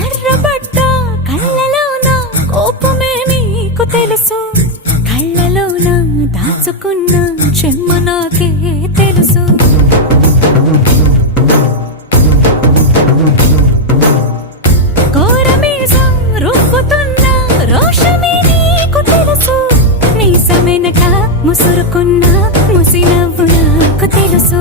ఎర్రబడ్డ కళ్ళలోన కోపమే నీకు తెలుసు, కళ్ళలోన దాచుకున్న చెమ్మ నాకే తెలుసు. కోరమీసం రుబ్బుతున్న రోషమే నీకు తెలుసు, మీసమెనక ముసురుకున్న ముసి నవ్వు నాకు తెలుసు.